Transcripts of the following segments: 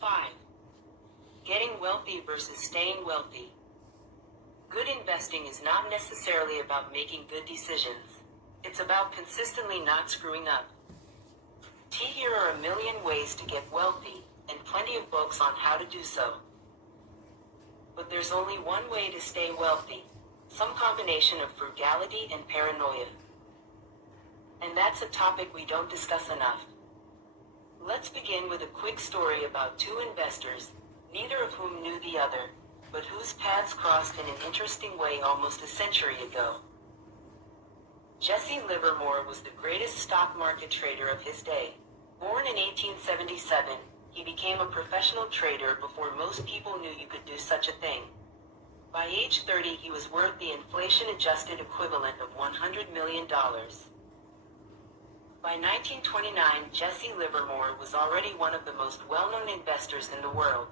5. Getting wealthy versus staying wealthy. Good investing is not necessarily about making good decisions. It's about consistently not screwing up. Here are a million ways to get wealthy, and plenty of books on how to do so. But there's only one way to stay wealthy. Some combination of frugality and paranoia. And that's a topic we don't discuss enough. Let's begin with a quick story about two investors, neither of whom knew the other, but whose paths crossed in an interesting way almost a century ago. Jesse Livermore was the greatest stock market trader of his day. Born in 1877, he became a professional trader before most people knew you could do such a thing. By age 30, he was worth the inflation-adjusted equivalent of $100 million. By 1929, Jesse Livermore was already one of the most well-known investors in the world.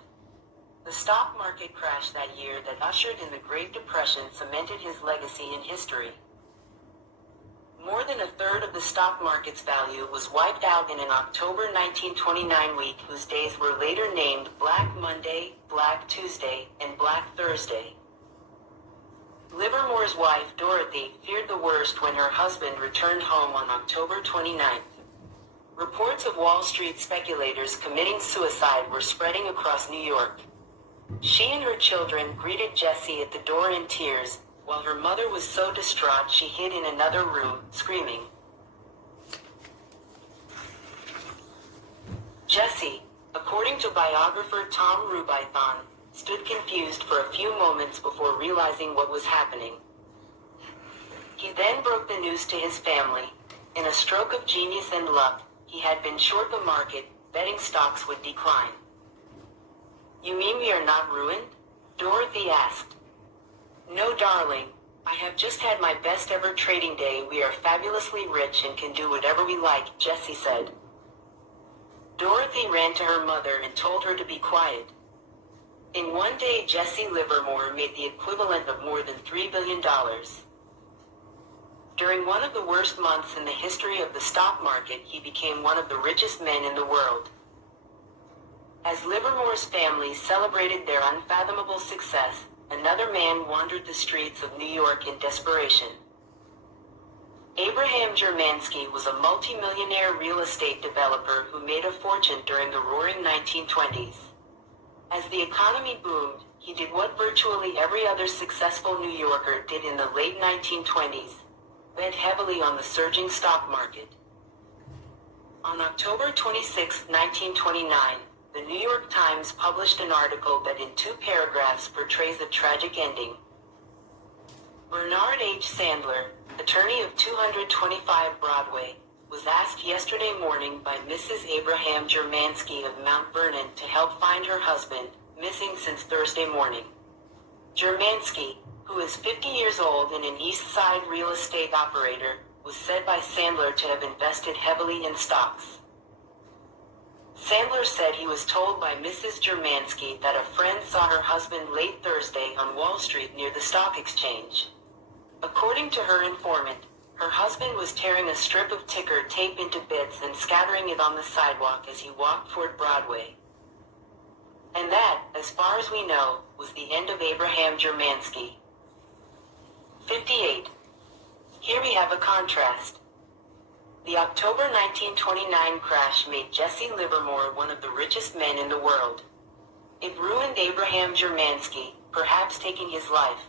The stock market crash that year that ushered in the Great Depression cemented his legacy in history. More than a third of the stock market's value was wiped out in an October 1929 week whose days were later named Black Monday, Black Tuesday, and Black Thursday. Livermore's wife, Dorothy, feared the worst when her husband returned home on October 29th. Reports of Wall Street speculators committing suicide were spreading across New York. She and her children greeted Jesse at the door in tears, while her mother was so distraught she hid in another room, screaming. Jesse, according to biographer Tom Rubithon, stood confused for a few moments before realizing what was happening. He then broke the news to his family. In a stroke of genius and luck, he had been short the market, betting stocks would decline. "You mean we are not ruined?" Dorothy asked. "No, darling. I have just had my best ever trading day. We are fabulously rich and can do whatever we like," Jesse said. Dorothy ran to her mother and told her to be quiet. In one day, Jesse Livermore made the equivalent of more than $3 billion. During one of the worst months in the history of the stock market, he became one of the richest men in the world. As Livermore's family celebrated their unfathomable success, another man wandered the streets of New York in desperation. Abraham Germansky was a multi-millionaire real estate developer who made a fortune during the roaring 1920s. As the economy boomed, he did what virtually every other successful New Yorker did in the late 1920s, bet heavily on the surging stock market. On October 26, 1929, the New York Times published an article that in 2 paragraphs portrays a tragic ending. Bernard H. Sandler, attorney of 225 Broadway, was asked yesterday morning by Mrs. Abraham Germansky of Mount Vernon to help find her husband, missing since Thursday morning. Germansky, who is 50 years old and an East Side real estate operator, was said by Sandler to have invested heavily in stocks. Sandler said he was told by Mrs. Germansky that a friend saw her husband late Thursday on Wall Street near the stock exchange. According to her informant, her husband was tearing a strip of ticker tape into bits and scattering it on the sidewalk as he walked toward Broadway. And that, as far as we know, was the end of Abraham Germansky. 58. Here we have a contrast. The October 1929 crash made Jesse Livermore one of the richest men in the world. It ruined Abraham Germansky, perhaps taking his life.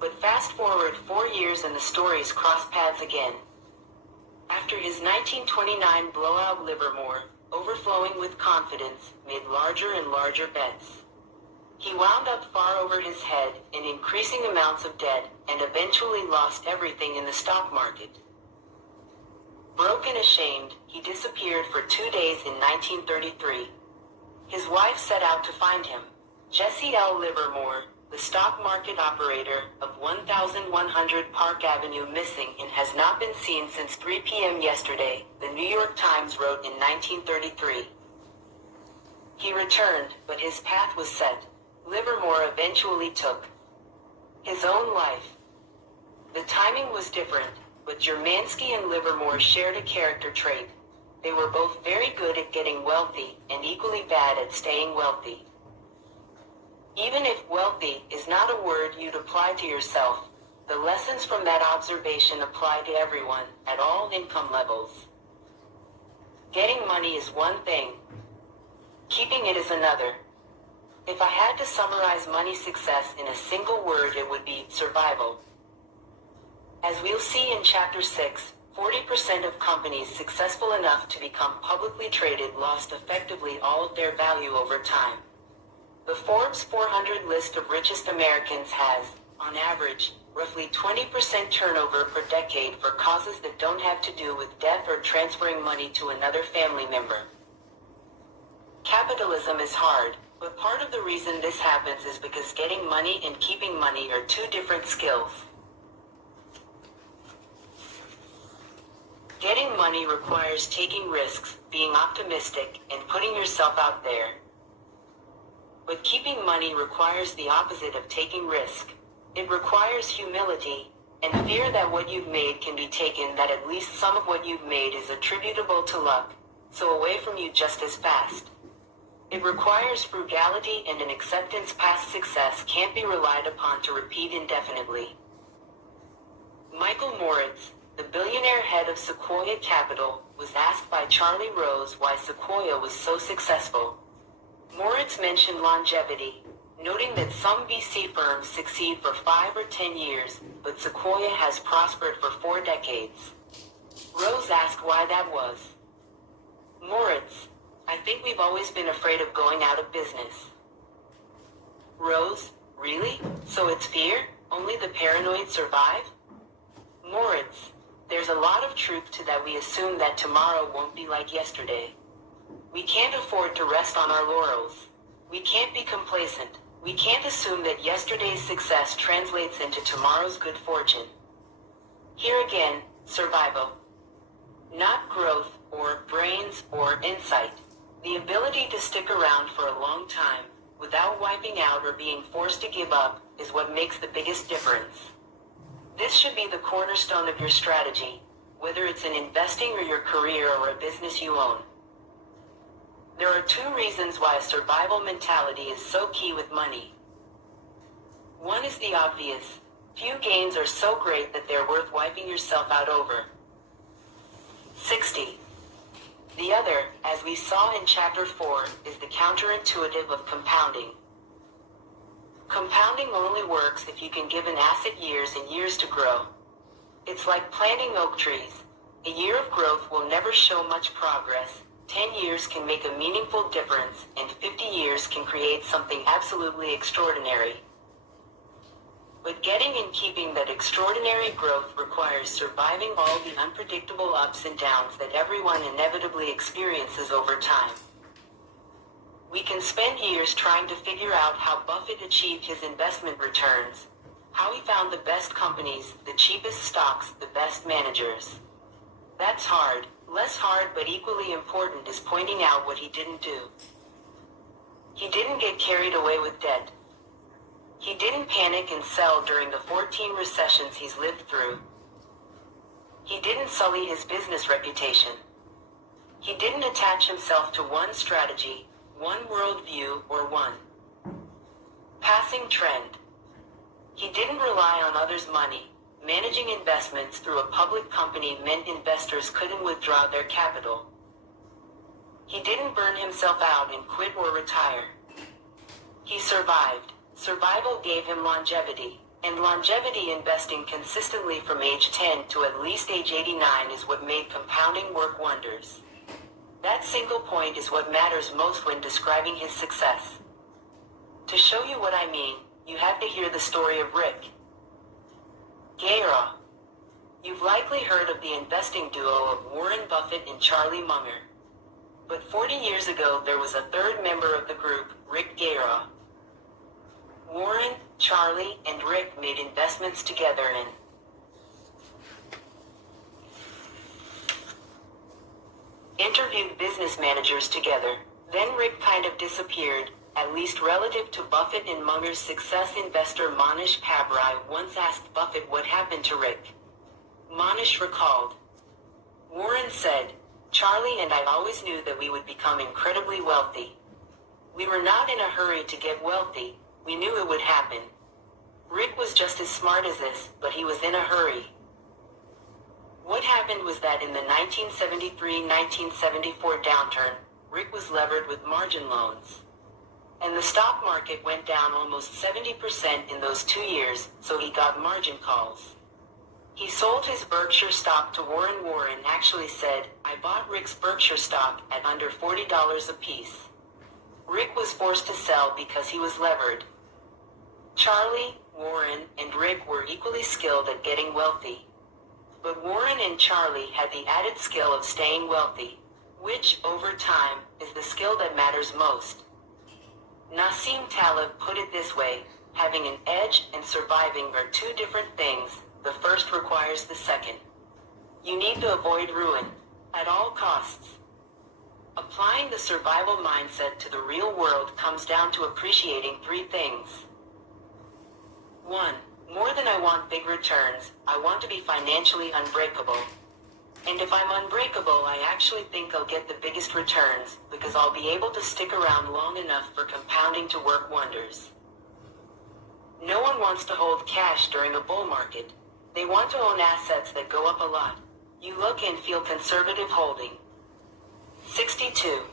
But fast forward 4 years and the stories cross paths again. After his 1929 blowout, Livermore, overflowing with confidence, made larger and larger bets. He wound up far over his head, in increasing amounts of debt, and eventually lost everything in the stock market. Broke and ashamed, he disappeared for 2 days in 1933. His wife set out to find him. Jesse L. Livermore, the stock market operator of 1100 Park Avenue, missing and has not been seen since 3 p.m. yesterday, the New York Times wrote in 1933. He returned, but his path was set. Livermore eventually took his own life. The timing was different, but Germansky and Livermore shared a character trait. They were both very good at getting wealthy and equally bad at staying wealthy. Even if wealthy is not a word you'd apply to yourself, the lessons from that observation apply to everyone at all income levels. Getting money is one thing. Keeping it is another. If I had to summarize money success in a single word, it would be survival. As we'll see in Chapter 6, 40% of companies successful enough to become publicly traded lost effectively all of their value over time. The Forbes 400 list of richest Americans has, on average, roughly 20% turnover per decade for causes that don't have to do with death or transferring money to another family member. Capitalism is hard, but part of the reason this happens is because getting money and keeping money are two different skills. Getting money requires taking risks, being optimistic, and putting yourself out there. But keeping money requires the opposite of taking risk. It requires humility, and fear that what you've made can be taken, that at least some of what you've made is attributable to luck, so away from you just as fast. It requires frugality and an acceptance past success can't be relied upon to repeat indefinitely. Michael Moritz, the billionaire head of Sequoia Capital, was asked by Charlie Rose why Sequoia was so successful. Moritz mentioned longevity, noting that some VC firms succeed for 5 or 10 years, but Sequoia has prospered for 4 decades. Rose asked why that was. Moritz: I think we've always been afraid of going out of business. Rose: really? So it's fear? Only the paranoid survive? Moritz: there's a lot of truth to that. We assume that tomorrow won't be like yesterday. We can't afford to rest on our laurels. We can't be complacent. We can't assume that yesterday's success translates into tomorrow's good fortune. Here again, survival. Not growth, or brains, or insight. The ability to stick around for a long time, without wiping out or being forced to give up, is what makes the biggest difference. This should be the cornerstone of your strategy, whether it's in investing or your career or a business you own. There are 2 reasons why a survival mentality is so key with money. One is the obvious. Few gains are so great that they're worth wiping yourself out over. 60. The other, as we saw in Chapter 4, is the counterintuitive of compounding. Compounding only works if you can give an asset years and years to grow. It's like planting oak trees. A year of growth will never show much progress. 10 years can make a meaningful difference, and 50 years can create something absolutely extraordinary. But getting and keeping that extraordinary growth requires surviving all the unpredictable ups and downs that everyone inevitably experiences over time. We can spend years trying to figure out how Buffett achieved his investment returns, how he found the best companies, the cheapest stocks, the best managers. That's hard. Less hard but equally important is pointing out what he didn't do. He didn't get carried away with debt. He didn't panic and sell during the 14 recessions he's lived through. He didn't sully his business reputation. He didn't attach himself to one strategy, one worldview, or one passing trend. He didn't rely on others' money. Managing investments through a public company meant investors couldn't withdraw their capital. He didn't burn himself out and quit or retire. He survived. Survival gave him longevity, and longevity investing consistently from age 10 to at least age 89 is what made compounding work wonders. That single point is what matters most when describing his success. To show you what I mean, you have to hear the story of Rick Gayraw. You've likely heard of the investing duo of Warren Buffett and Charlie Munger. But 40 years ago there was a third member of the group, Rick Gayraw. Warren, Charlie, and Rick made investments together and interviewed business managers together. Then Rick kind of disappeared, at least relative to Buffett and Munger's success. Investor Manish Pabrai once asked Buffett what happened to Rick. Manish recalled. Warren said, Charlie and I always knew that we would become incredibly wealthy. We were not in a hurry to get wealthy. We knew it would happen. Rick was just as smart as us, but he was in a hurry. What happened was that in the 1973-1974 downturn, Rick was levered with margin loans. And the stock market went down almost 70% in those 2 years, so he got margin calls. He sold his Berkshire stock to Warren. Warren actually said, "I bought Rick's Berkshire stock at under $40 a piece." Rick was forced to sell because he was levered. Charlie, Warren, and Rick were equally skilled at getting wealthy. But Warren and Charlie had the added skill of staying wealthy, which, over time, is the skill that matters most. Nassim Taleb put it this way: having an edge and surviving are two different things. The first requires the second. You need to avoid ruin at all costs. Applying the survival mindset to the real world comes down to appreciating three things. 1. More than I want big returns, I want to be financially unbreakable. And if I'm unbreakable, I actually think I'll get the biggest returns, because I'll be able to stick around long enough for compounding to work wonders. No one wants to hold cash during a bull market. They want to own assets that go up a lot. You look and feel conservative holding. 62.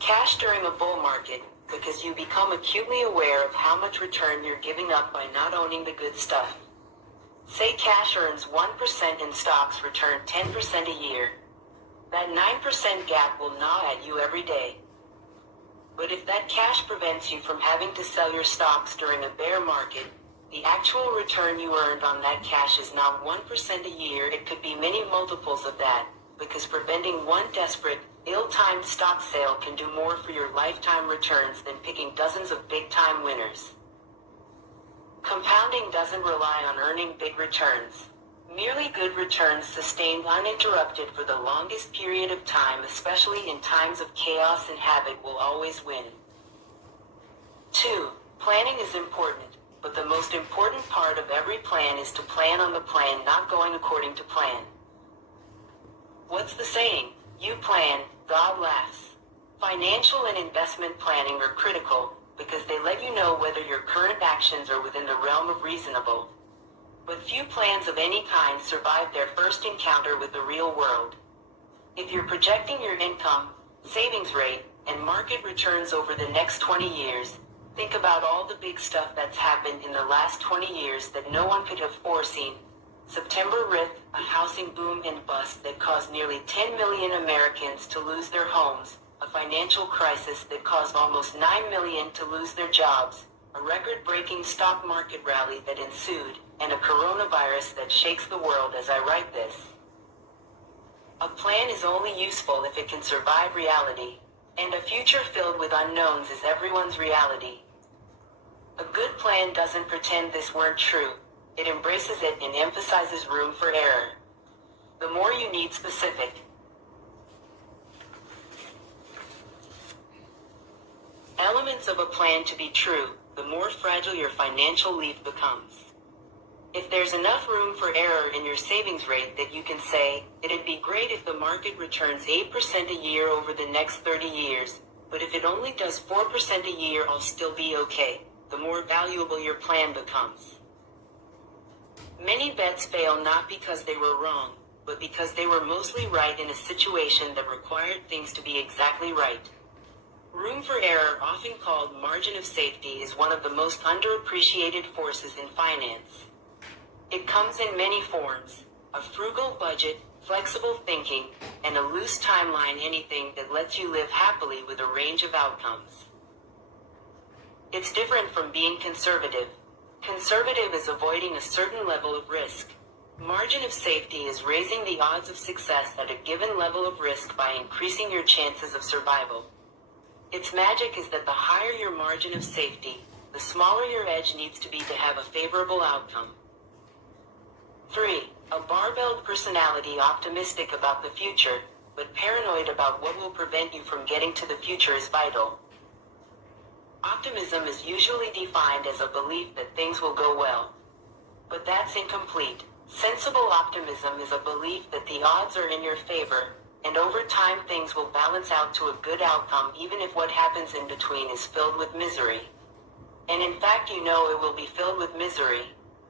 Cash during a bull market, because you become acutely aware of how much return you're giving up by not owning the good stuff. Say cash earns 1% and stocks return 10% a year. That 9% gap will gnaw at you every day. But if that cash prevents you from having to sell your stocks during a bear market, the actual return you earned on that cash is not 1% a year, it could be many multiples of that, because preventing one desperate, ill-timed stock sale can do more for your lifetime returns than picking dozens of big-time winners. Compounding doesn't rely on earning big returns. Merely good returns sustained uninterrupted for the longest period of time, especially in times of chaos and havoc, will always win. 2. Planning is important, but the most important part of every plan is to plan on the plan not going according to plan. What's the saying? You plan, God laughs. Financial and investment planning are critical, because they let you know whether your current actions are within the realm of reasonable. But few plans of any kind survive their first encounter with the real world. If you're projecting your income, savings rate, and market returns over the next 20 years, think about all the big stuff that's happened in the last 20 years that no one could have foreseen. September Rith, a housing boom and bust that caused nearly 10 million Americans to lose their homes, a financial crisis that caused almost 9 million to lose their jobs, a record-breaking stock market rally that ensued, and a coronavirus that shakes the world as I write this. A plan is only useful if it can survive reality, and a future filled with unknowns is everyone's reality. A good plan doesn't pretend this weren't true. It embraces it and emphasizes room for error. The more you need specific elements of a plan to be true, the more fragile your financial leaf becomes. If there's enough room for error in your savings rate that you can say, it'd be great if the market returns 8% a year over the next 30 years, but if it only does 4% a year, I'll still be okay, the more valuable your plan becomes. Many bets fail not because they were wrong, but because they were mostly right in a situation that required things to be exactly right. Room for error, often called margin of safety, is one of the most underappreciated forces in finance. It comes in many forms: a frugal budget, flexible thinking, and a loose timeline, anything that lets you live happily with a range of outcomes. It's different from being conservative. Conservative is avoiding a certain level of risk. Margin of safety is raising the odds of success at a given level of risk by increasing your chances of survival. Its magic is that the higher your margin of safety, the smaller your edge needs to be to have a favorable outcome. 3. A barbelled personality, optimistic about the future, but paranoid about what will prevent you from getting to the future, is vital. Optimism is usually defined as a belief that things will go well. But that's incomplete. Sensible optimism is a belief that the odds are in your favor, and over time things will balance out to a good outcome even if what happens in between is filled with misery. And in fact you know it will be filled with misery.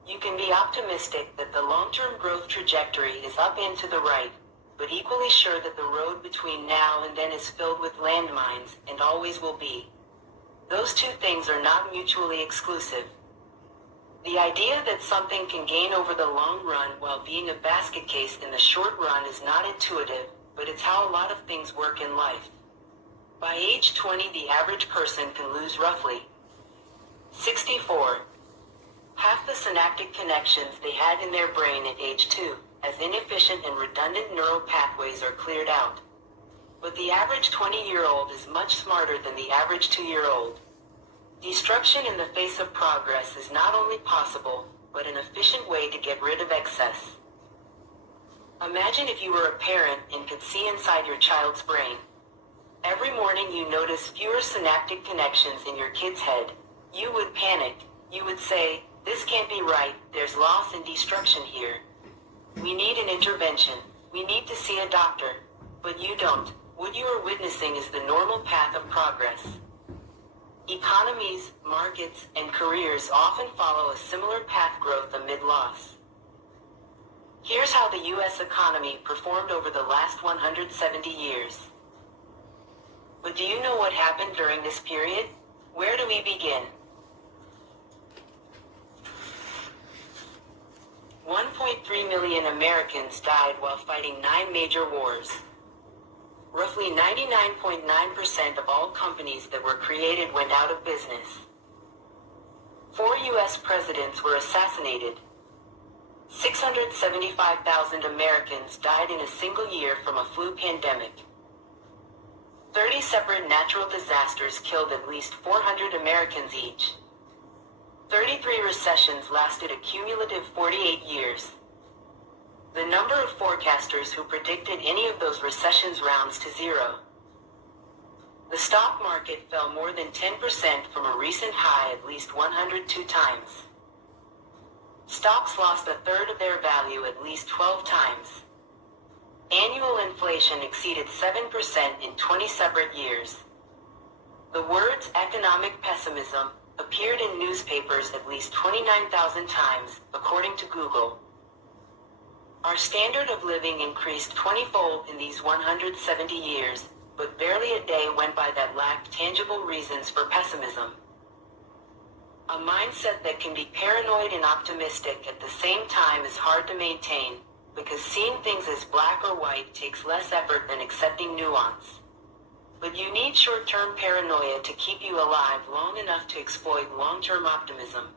You can be optimistic that the long-term growth trajectory is up and to the right, but equally sure that the road between now and then is filled with landmines, and always will be. Those two things are not mutually exclusive. The idea that something can gain over the long run while being a basket case in the short run is not intuitive, but it's how a lot of things work in life. By age 20, the average person can lose roughly 64. Half the synaptic connections they had in their brain at age 2, as inefficient and redundant neural pathways are cleared out. But the average 20-year-old is much smarter than the average 2-year-old. Destruction in the face of progress is not only possible, but an efficient way to get rid of excess. Imagine if you were a parent and could see inside your child's brain. Every morning you notice fewer synaptic connections in your kid's head. You would panic. You would say, "This can't be right, there's loss and destruction here. We need an intervention. We need to see a doctor." But you don't. What you are witnessing is the normal path of progress. Economies, markets, and careers often follow a similar path growth amid loss. Here's how the U.S. economy performed over the last 170 years. But do you know what happened during this period? Where do we begin? 1.3 million Americans died while fighting 9 major wars. Roughly 99.9% of all companies that were created went out of business. 4 U.S. presidents were assassinated. 675,000 Americans died in a single year from a flu pandemic. 30 separate natural disasters killed at least 400 Americans each. 33 recessions lasted a cumulative 48 years. The number of forecasters who predicted any of those recessions rounds to zero. The stock market fell more than 10% from a recent high at least 102 times. Stocks lost a third of their value at least 12 times. Annual inflation exceeded 7% in 20 separate years. The words economic pessimism appeared in newspapers at least 29,000 times, according to Google. Our standard of living increased 20-fold in these 170 years, but barely a day went by that lacked tangible reasons for pessimism. A mindset that can be paranoid and optimistic at the same time is hard to maintain, because seeing things as black or white takes less effort than accepting nuance. But you need short-term paranoia to keep you alive long enough to exploit long-term optimism.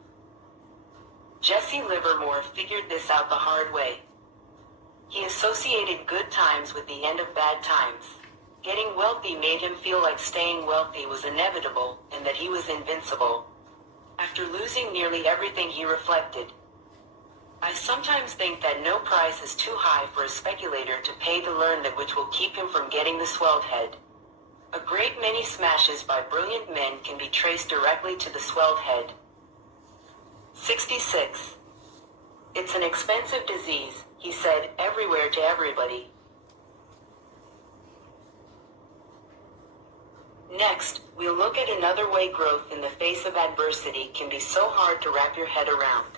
Jesse Livermore figured this out the hard way. He associated good times with the end of bad times. Getting wealthy made him feel like staying wealthy was inevitable, and that he was invincible. After losing nearly everything, he reflected, "I sometimes think that no price is too high for a speculator to pay to learn that which will keep him from getting the swelled head." A great many smashes by brilliant men can be traced directly to the swelled head. 66. "It's an expensive disease," he said, everywhere to everybody. Next, we'll look at another way growth in the face of adversity can be so hard to wrap your head around.